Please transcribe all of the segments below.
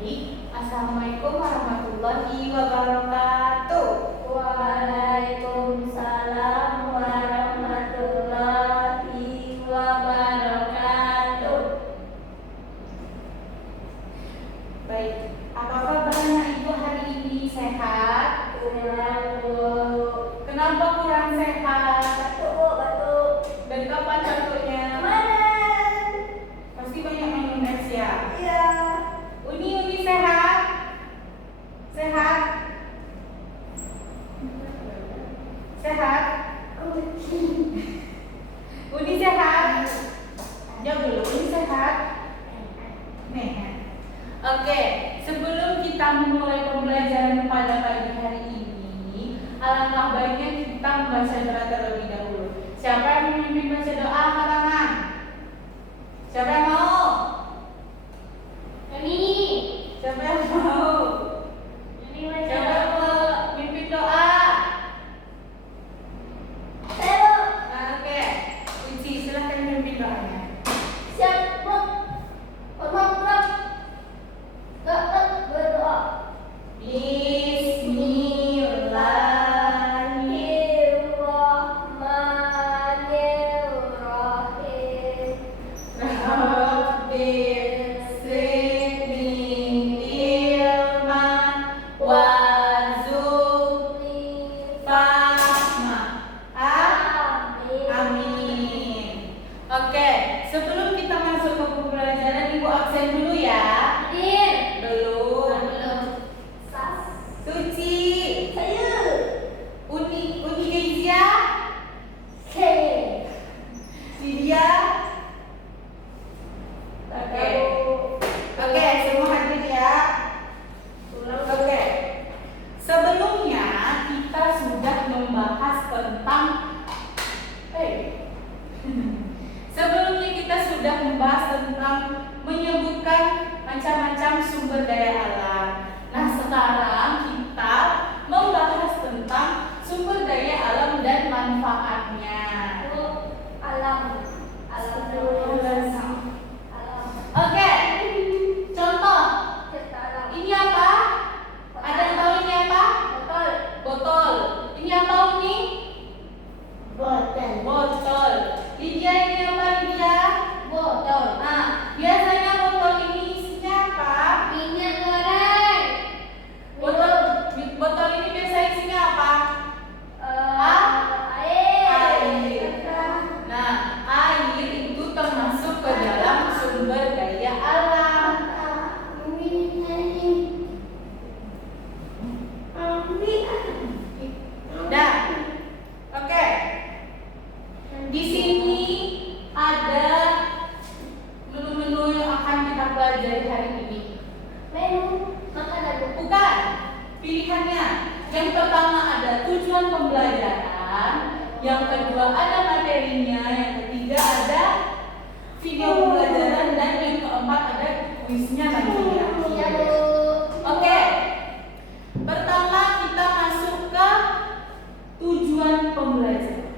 baik. Assalamualaikum warahmatullahi wabarakatuh. Waalaikumsalam warahmatullahi wabarakatuh. Baik, apa kabarnya Ibu hari ini? Sehat? Kurang Bu. Kenapa kurang sehat? Batuk Bu, batuk. Dan kapan batuknya? Kemarin. Pasti banyak minum es ya? Iya. Uni sehat? Sehat? Sehat? Uni sehat? Jawab dulu, Uni sehat? Nih. Oke, sebelum kita memulai pembelajaran pada pagi hari ini, alangkah baiknya kita membaca doa terlebih dahulu. Siapa yang memimpin baca doa? Angkat tangan. Siapa yang mau? Ini. Siapa yang mau? Ini baca Siapa yang mau mimpin doa? Saya Bu. Nah, oke. Uci, silahkan mimpin doanya. Siap Bu. Berdoa. Berdoa. Bismillahirrahmanirrahim. Rabbi zidni ilman warzuqni fahma. Amin. Oke, sebelum kita masuk ke pembelajaran, Ibu absen dulu ya. Belum. Suci, Uni Kezia, Lydia. Oke, semua hadir ya. Oke. Sebelumnya kita sudah membahas tentang sebelumnya kita sudah membahas tentang menyebutkan macam-macam sumber daya alam. Nah, sekarang kita membahas tentang sumber daya alam dan manfaatnya. Oke. Contoh, ini apa? Ada yang tahu ini apa? Botol. Ini apa ini? Botol. Lydia, ini apa Lydia? Nah, biasanya botol ini isinya apa? Botol ini biasa isinya apa? Nah, air itu termasuk ke dalam sumber daya alam. Nah, oke. Di sini ada menu-menu yang akan kita pelajari hari ini. Bukan. Pilihannya. Yang pertama ada tujuan pembelajaran, yang kedua ada materinya, yang ketiga ada video pembelajaran, dan yang keempat ada kuisnya nanti ya. Oke. Pertama kita masuk ke tujuan pembelajaran.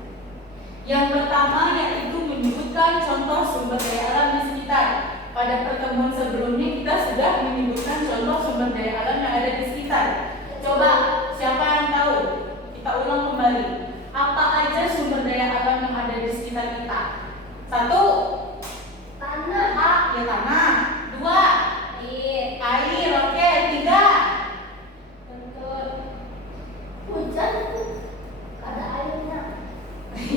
Yang pertama yaitu menyebutkan contoh sumber daya alam di sekitar. Pada pertemuan sebelumnya kita sudah menyebutkan contoh sumber daya alam yang ada di sekitar. Coba, siapa yang tahu? Kita ulang kembali. Apa aja sumber daya alam yang ada di sekitar kita? 1. A, ya tanah. 2. Air, oke. 3.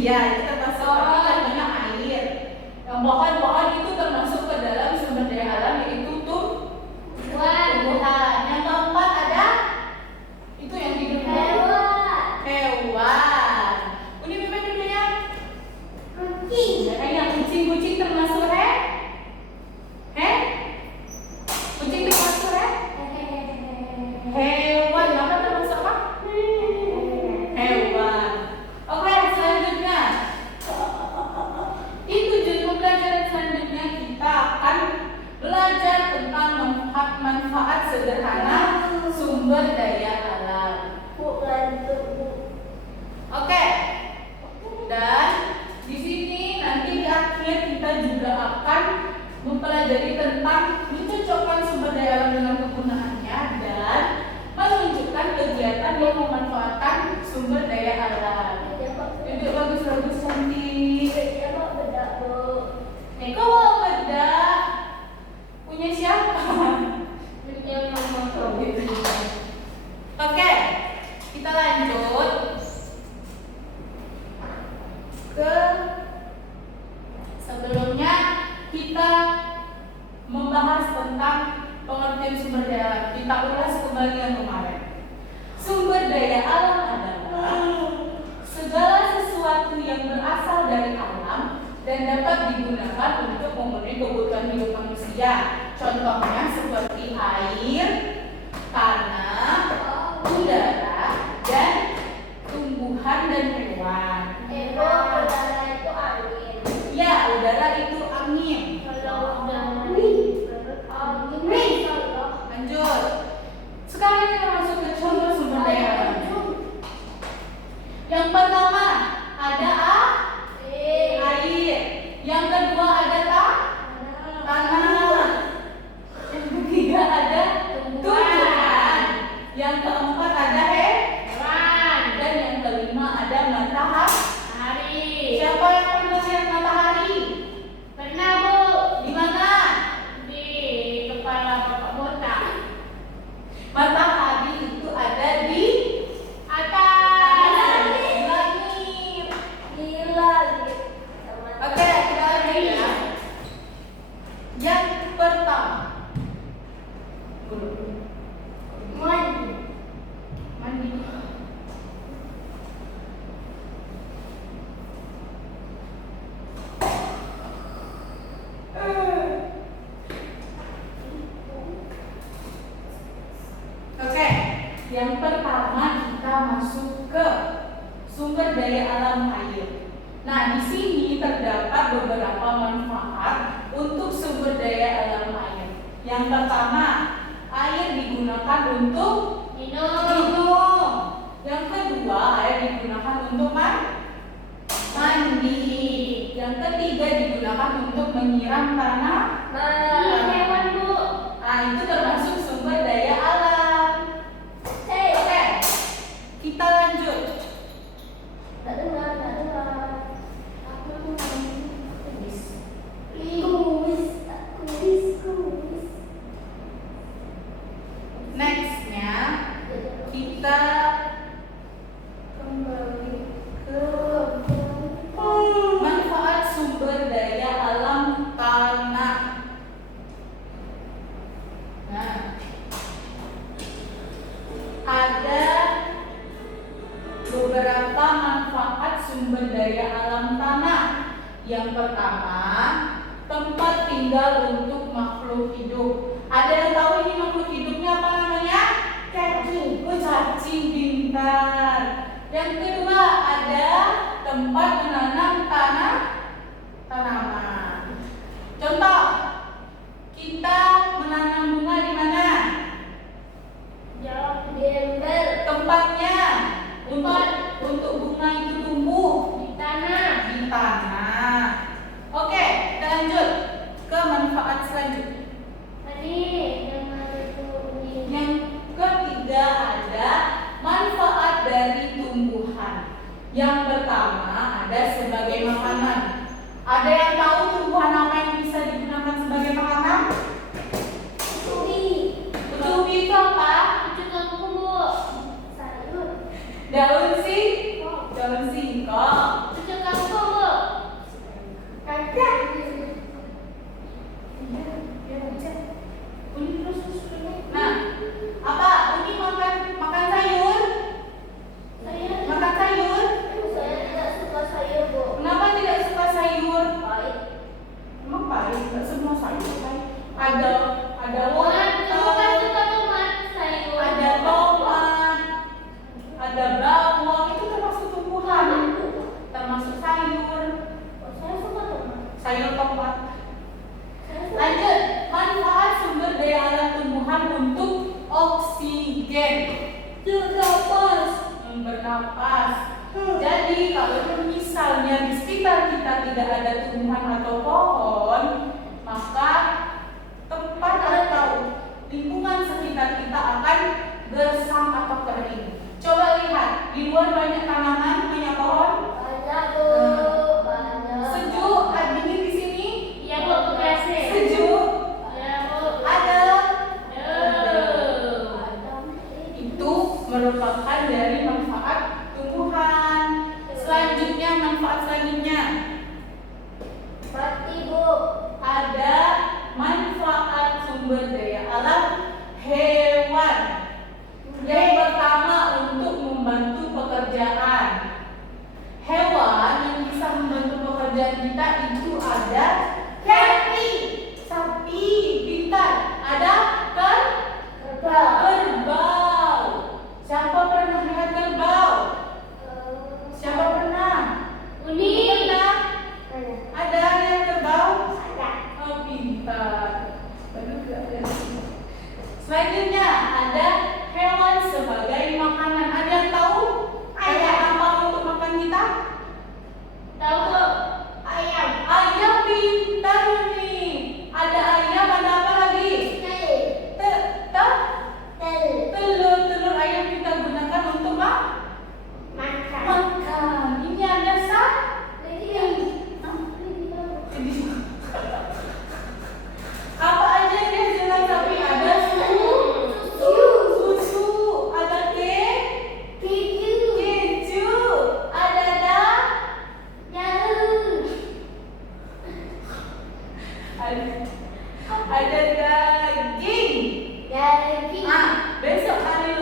Ya, itu termasuk banyak air. Yang pohon-pohon itu termasuk ke dalam sumber daya alam, yaitu tumbuhan. Yang keempat ada itu yang hidup hewan. Ini memang dulunya kucing termasuk kucing termasuk hewan. Apa termasuk apa? Hewan. Oke, selanjutnya di tujuan pembelajaran selanjutnya kita akan belajar tentang manfaat sederhana sumber daya alam. Oke. Dan di sini nanti di akhir kita juga akan mempelajari tentang mencocokkan sumber daya alam dengan kebutuhan kita ulas kembali yang kemarin. Sumber daya alam adalah segala sesuatu yang berasal dari alam dan dapat digunakan untuk memenuhi kebutuhan hidup manusia. Contohnya seperti air, tanah, udara, dan tumbuhan dan hewan. udara itu angin. Ya, udara itu angin. Kalau udara angin, Lanjut. Sekarang kita masuk ke contoh sumber daya alam. Yang pertama ada air. Yang kedua ada tanah. Yang ketiga ada tumbuhan. Yang keempat ada hewan. Dan yang kelima ada matahari. Siapa yang pernah lihat matahari? Pernah, Bu. Di mana? Di kepala Bapak Botak. Matahari itu ada di Atas. langit. Gila. Oke, kita lanjut ya. Yang pertama. Mandi. Mandi. Oke, yang pertama kita masuk ke sumber daya alam air. Nah, di sini terdapat beberapa manfaat untuk sumber daya alam air. Yang pertama, air digunakan untuk minum. Yang kedua, air digunakan untuk mandi. Yang ketiga, digunakan untuk menyiram tanah. Hewan, Bu. Nah, itu termasuk sumber daya alam. Oke, kita lanjut. Tak dengar. Aku kuis. Nextnya kita kembali ke manfaat sumber daya alam tanah. Nah, ada beberapa manfaat sumber daya alam tanah. Yang pertama, tempat tinggal untuk makhluk hidup. Ada yang tahu ini makhluk hidupnya apa namanya? Cacing. Cacing pintar. Yang kedua, ada tempat menanam tanaman. Contoh, kita menanam bunga di mana? Jawab di ember. Tempatnya untuk bunga itu tumbuh Di tanah. di tanah. Oke, kita lanjut ke manfaat selanjutnya. Tadi yang mana itu bunyi? Yang ketiga ada manfaat dari tumbuhan. Yang pertama ada sebagai makanan. Ada yang tahu tumbuhan apa yang bisa digunakan sebagai makanan? Ubi. Ubi itu apa? Cucu kangkung, Bu. Sayur. Daun singkong. Cucu kangkung, Bu. Kacang. Nah, apa? Uni makan sayur? Makan sayur? Saya tidak suka sayur, Bu. Kenapa tidak suka sayur? Pahit. Emang pahit? Tidak semua sayur pahit. Ada Bukan wortel, suka tomat, sayur. ada tomat, ada bawang. Itu termasuk tumbuhan, termasuk sayur. Saya suka tomat. Sayur tomat. Saya suka. Lanjut, manfaat sumber daya alam tumbuhan untuk oksigen. Bernapas. Jadi kalau misalnya di sekitar kita tidak ada tumbuhan atau pohon, maka tempat atau lingkungan sekitar kita akan gersang atau kering. Coba lihat, di luar banyak tanaman, banyak pohon. Banyak, Bu. Banyak. Sejuk, dingin di sini. Iya, Bu. Biasa. Sejuk. Iya, Bu. Ada. Ada. Itu merupakan dari manfaat tumbuhan. Selanjutnya, manfaat selanjutnya Mati, Bu. ada manfaat sumber daya alam hewan. Besok hari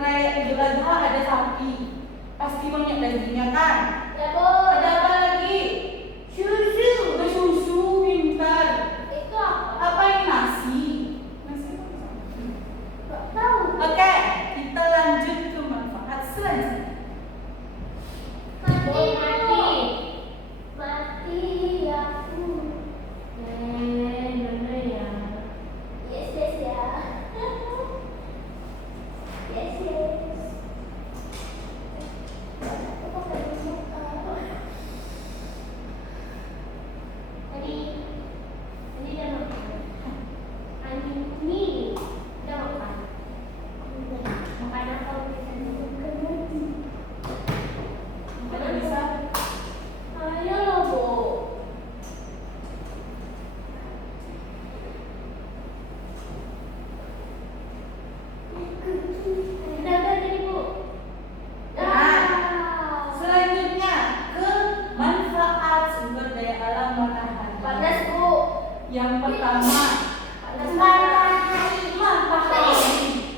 raya Idul Adha ada sapi. Pasti banyak dagingnya kan? Ya Bu. Ada apa lagi? Susu. Susu, pintar. Itu apa? Apa ini nasi? Nasi apa? Nggak tahu. Oke, kita lanjut ke manfaat selanjutnya. Mati. Mati aku. Mana ya? Yes ya. Yes. Tadi udah makan. Ini udah makan. Makan apa? Tidak bisa. Ayo Bu. Udah tadi Bu. Selanjutnya ke manfaat sumber daya alam matahari. Panas Bu. Yang pertama, Panas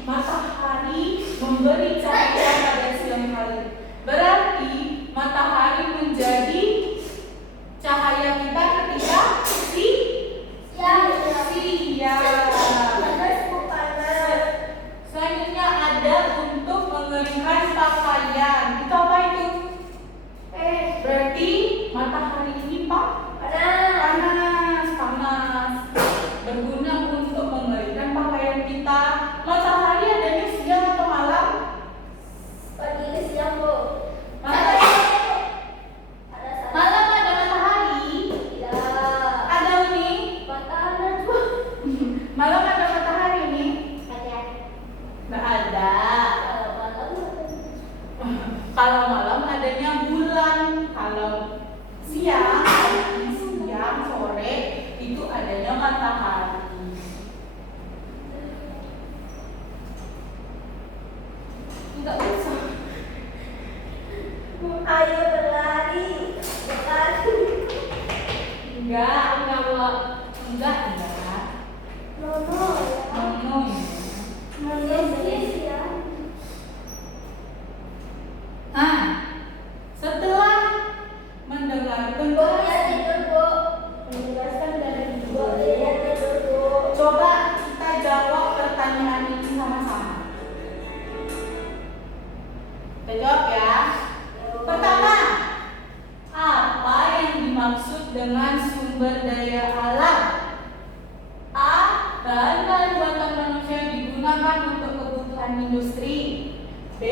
matahari memberi cahaya pada siang hari. Berarti matahari menjadi cahaya kita ketika siang. Panas Bu, panas. Selanjutnya ada untuk mengeringkan pakaian. Itu apa itu? Berarti matahari ini panas. Berguna untuk mengeringkan pakaian kita. Matahari adanya siang atau malam? Pagi ke siang Bu. Malam ada matahari. Ya. Ada uni. Panas Bu. Malam ada matahari uni. Ada. Nggak ada. Kalau malam Kalau malam adanya bulan. Kalau siang, sore itu adanya matahari. Enggak usah. ayo berlari. Enggak ya. Nono ya. Yes ya. Setelah mendengarkan Boleh tidur Bu. Menjelaskan dari boleh tidur Bu. coba kita jawab pertanyaan ini sama-sama. Kita jawab ya. Pertama, apa yang dimaksud dengan sumber daya alam? A. Bahan-bahan buatan manusia yang digunakan untuk kebutuhan industri. B.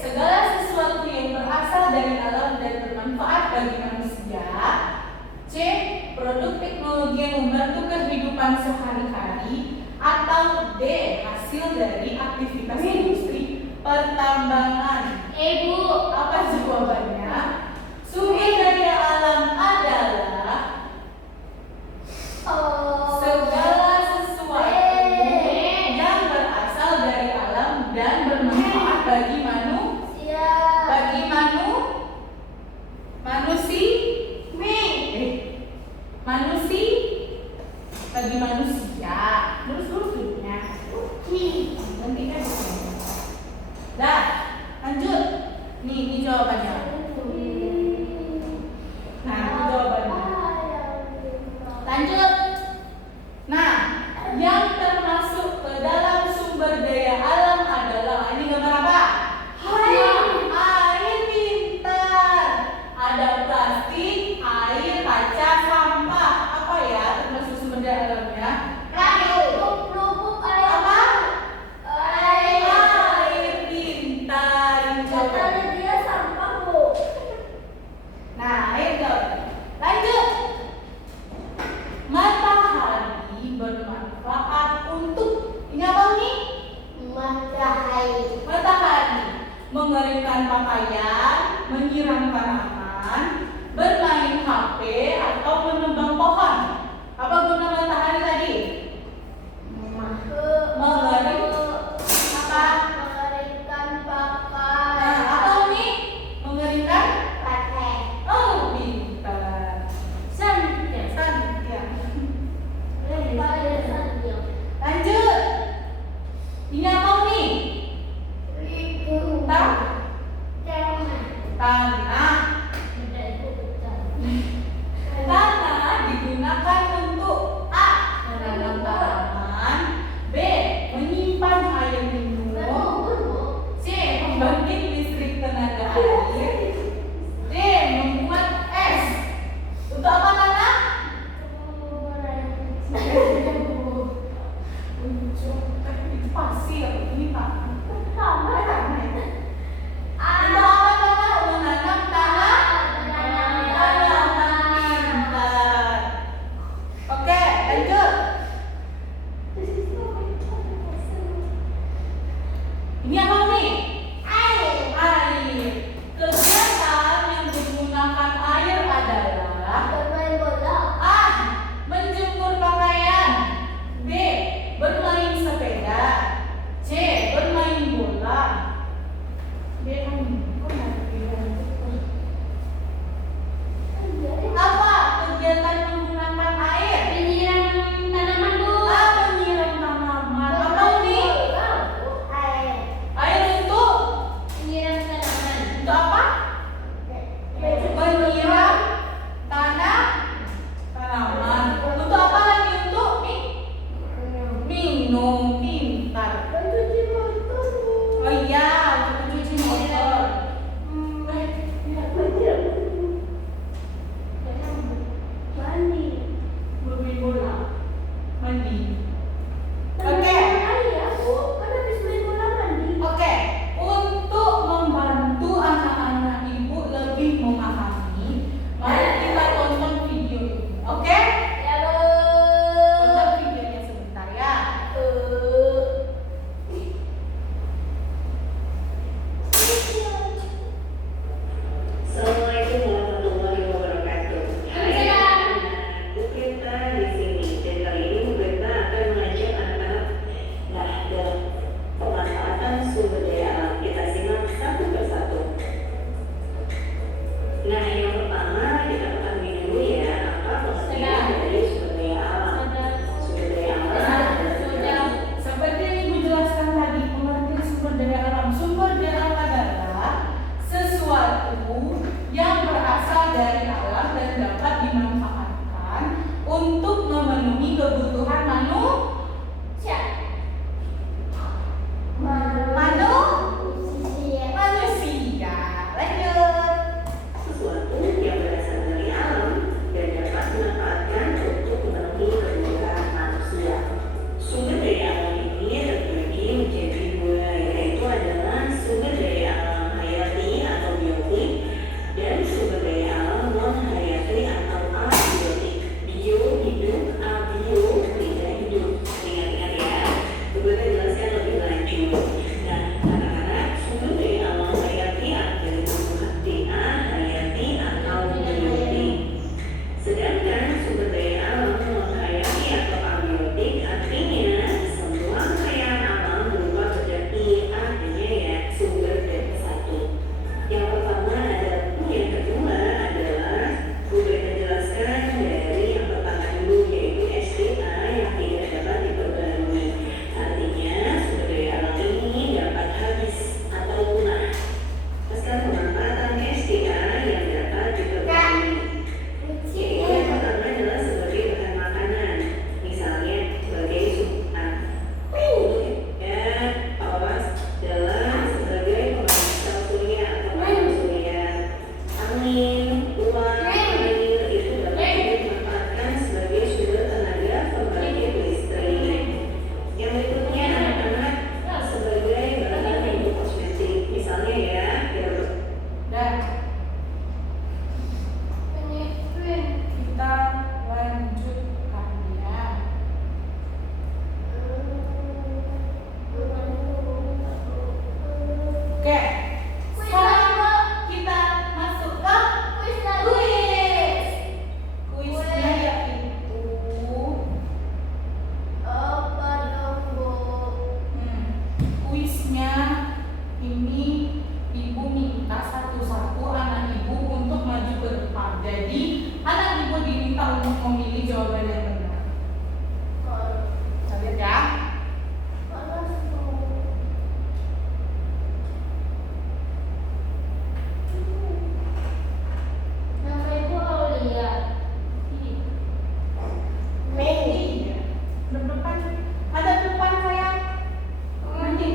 Segala sesuatu yang berasal dari alam dan bermanfaat bagi manusia. C. Produk teknologi yang membantu kehidupan sehari-hari. Atau D. Hasil dari aktivitas industri pertambangan. Bu. Apa jawabannya? Sumber daya alam adalah segala sesuatu yang berasal dari alam dan bermanfaat bagi manusia. Bagi manusia. Terus filmnya. Nanti kan. Dah, lanjut. Nih, ini jawabannya. Nah, ini jawabannya. Lanjut. Nah, yang termasuk ke dalam sumber daya alam adalah ini gambar apa? Air pintar. Ada plastik, air, kaca, sampah. Apa ya termasuk sumber daya alamnya? Lubuk air. Apa? Air. Air pintar. Katanya dia sampah Bu. Nah, ayo lanjut. Matahari bermanfaat untuk ini apa nih? Matahari mengeringkan pakaian, menyiram tanaman, bermain HP atau menebang pohon. Apa guna matahari tadi? Mengeringkan pakai. Nah, apa nih? Mengeringkan? Pakai. Oh, pintar. Ya. Lanjut. Lanjut. pasir, ini tanah. Sama. Tanah ya. Itu apa tanah? Menanam tanah. Tanaman pintar. Oke, lanjut. Ini apa nih? Air. Kegiatan yang menggunakan air adalah Bermain bola. A. Menjemur pakaian. B. Bermain sepeda. C. Bermain bola. D. Apa kegiatan menggunakan air? Menyiram tanaman, Bu. A. Menyiram tanaman. Apa ini? Air. Air untuk Menyiram tanaman. untuk apa? Menyiram tanaman. Untuk apa lagi? Untuk minum. Pintar. Mencuci motor, Bu. Oh iya, untuk mencuci motor. Mandi. Bermain bola. Mandi. Mandi ya, Bu. Kan habis main bola mandi. Oke, untuk membantu anak-anak ibu lebih memahami, mari kita tonton video ini. Oke? Ya, Bu. Tonton videonya sebentar ya. Assalamualaikum warahmatullahi wabarakatuh. Hai anak-anak, Bu Greta di sini. Dan kali ini Bu Greta akan mengajak anak-anak dalam pemanfaatan sumber daya alam. Kita simak satu persatu. Nah, yang pertama kita ketahui dulu ya apa pengertian dari sumber daya alam. Sumber daya alam adalah Seperti yang Ibu jelaskan tadi, pengertian sumber daya alam. Sumber daya alam adalah sesuatu yang berasal dari alam dan dapat dimanfaatkan untuk memenuhi kebutuhan manusia. Lanjut. sesuatu yang berasal dari alam dan dapat dimanfaatkan untuk memenuhi kebutuhan manusia. Sumber daya alam ini terbagi menjadi dua, yaitu adalah sumber daya alam hayati atau biotik dan sumber daya alam non hayati atau abiotik. Bio hidup, abio tidak hidup. Ingat-ingat ya, beberapa jelaskan lebih lanjut. Nah, anak-anak, sumber daya alam hayati ada dari bentuk HTA, hayati atau biotik. Sedangkan sumber daya alam non hayati atau abiotik artinya semua kekayaan alam berupa benda artinya ya sumber dan satu. Yang pertama adalah yang kedua adalah Bu Greta jelaskan dari yang pertama dulu yaitu SDA yang tidak dapat diperbarui. Artinya sumber daya alam ini dapat habis atau punah. Pasca pemanfaatan SDA yang dapat diperbarui. Yang pertama adalah sebagai bahan makanan, misalnya sebagai sumber ya, awas dalam sebagai pembangkit surya atau panel surya, angin, uap, air itu dapat dimanfaatkan sebagai sumber tenaga pembangkit listrik. Yang berikutnya anak-anak sebagai bahan untuk kosmetik, misalnya ya, Dan kita lanjutkan ya. Oke, sekarang kita masuk ke kuis. Kuisnya yaitu kuisnya ini Ibu minta satu-satu anak Ibu untuk maju ke depan. Jadi anak Ibu diminta untuk memilih jawaban yang benar. Kita lihat ya. Iya. Depan, ada depan sayang. Nanti.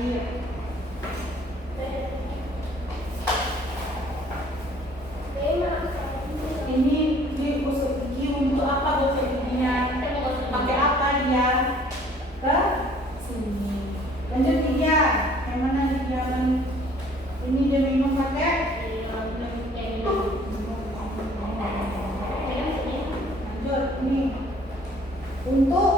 air. Ini gosok gigi untuk apa gosok giginya? Pakai apa dia? Ke sini. Lanjut tiga. Yang mana dia? Ini dia minum pakai? Lanjut ini. Untuk